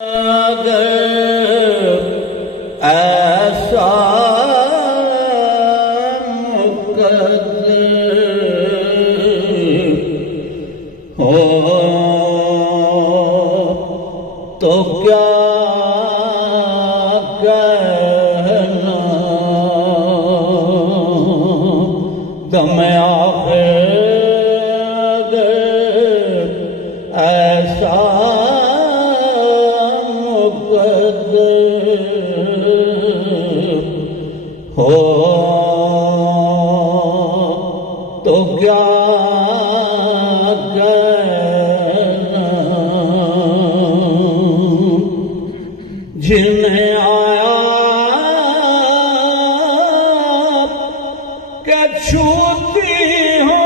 अगर ऐसा मुकद्दर हो तो क्या कहना दम आखिर ऐसा हो तो क्या कहना जिन्हें आया क्या छूती हो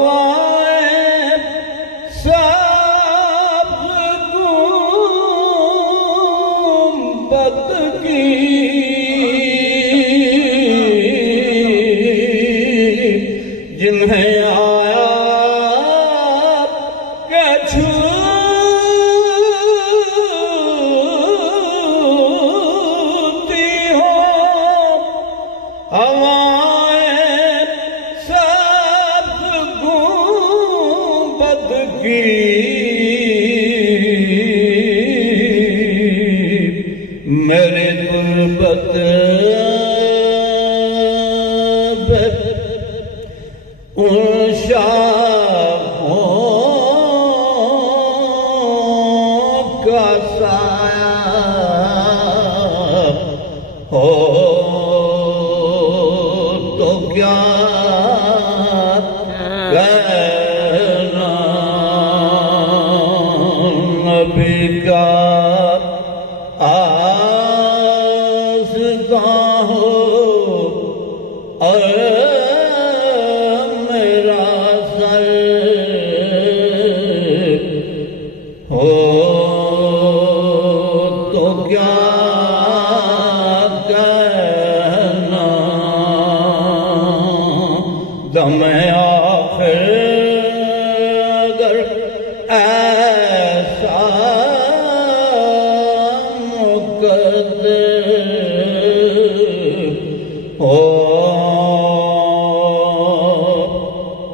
हवाएं सब्ज़ गुंबद की जिन्हें आया क्या छूती हो हवाएं सब्ज़ गुंबद की मेरे गुर्बत उन शाखों का साया हो तो क्या कहना नबी का आस्था हो और मेरा सर हो तो क्या कहना दम आखिर अगर ऐसा मुकद्दर हो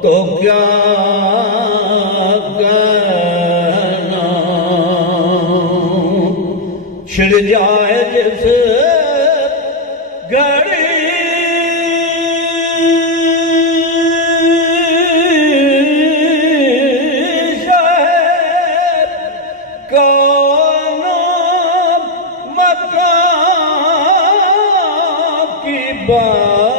तो क्या कहना छिड़ जाए जिस घड़ी शहर कौन मकान की बात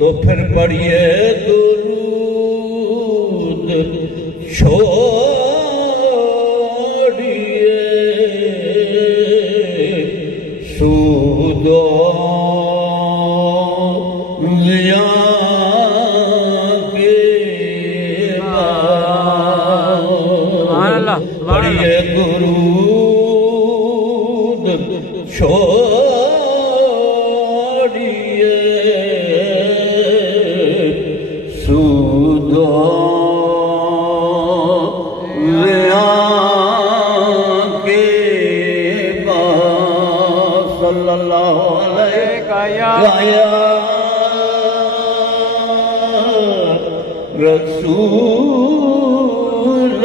तो फिर पढ़िए दुरूद छोड़िए सूदो ज़िया के बाद पढ़िए दुरूद छोड़िए सूदो ज़िया के बाद सल्लल्लाहु अलैहि या रसूल